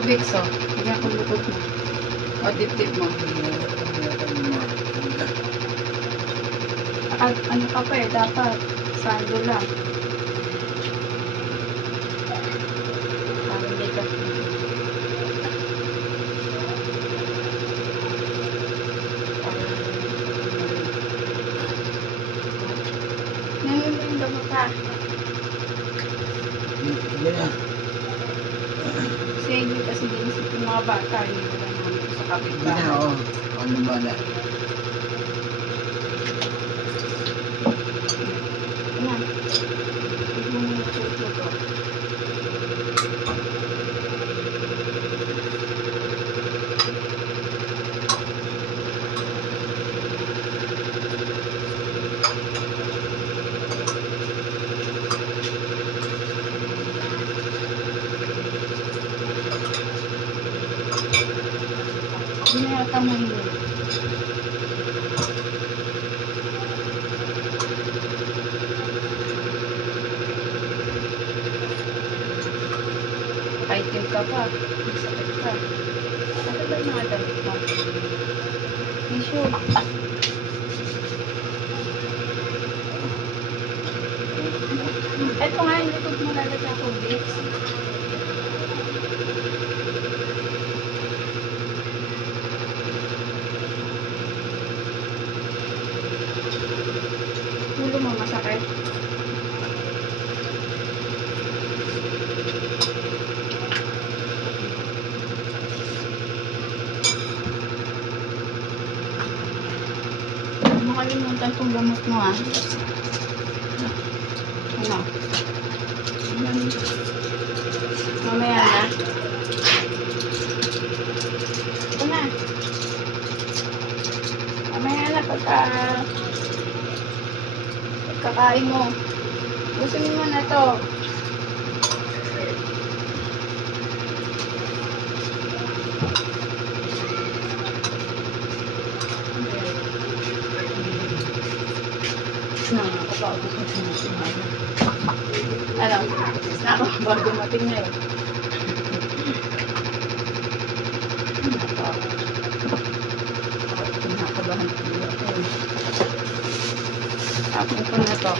Vicks, oh. Tingnan ko lukot mo. O, tip-tip mo. Ano ka pa eh, dapat sando lang. Parang makeup. Nangyayang mo pa. Hindi na. Kasi hindi kasi dinisip yung mga bata, hindi ko lang namin sa Hindi kapitbahay. na, oo. Ano ba na? Ayan. Tignan mo yung tuto ko. Hindi na yata mo yun. Kaitim ka pa. Masakit ka. Ano ba yung mga damit mo? Tissue. Ito nga, yung likod mo lalagyan ko, Vicks. Ulo mo masakit. Huwag mo kalimutan itong gamot mo, ah. Ano? Mamaya na. Ito na. Mamaya na pagkakain mo. Gusto mo na to. Ano? Nakakabag dumating na yun. Nakakabahan ko yun. Tapos ko na to.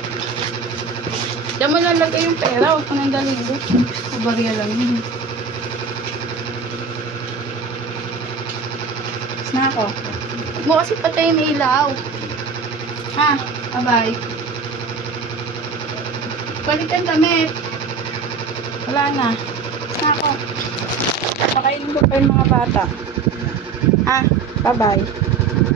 Diyan mo lalagay yung pera. Huwag ko nang dalhin ko. Kabarya lang yun. Tapos na ako. Huwag mo kasi patayin yung ilaw. Ha? Bye-bye. Balikan damit. Wala na. Tapos na ako. Pakainin ko pa yung mga bata. Ha? Bye-bye.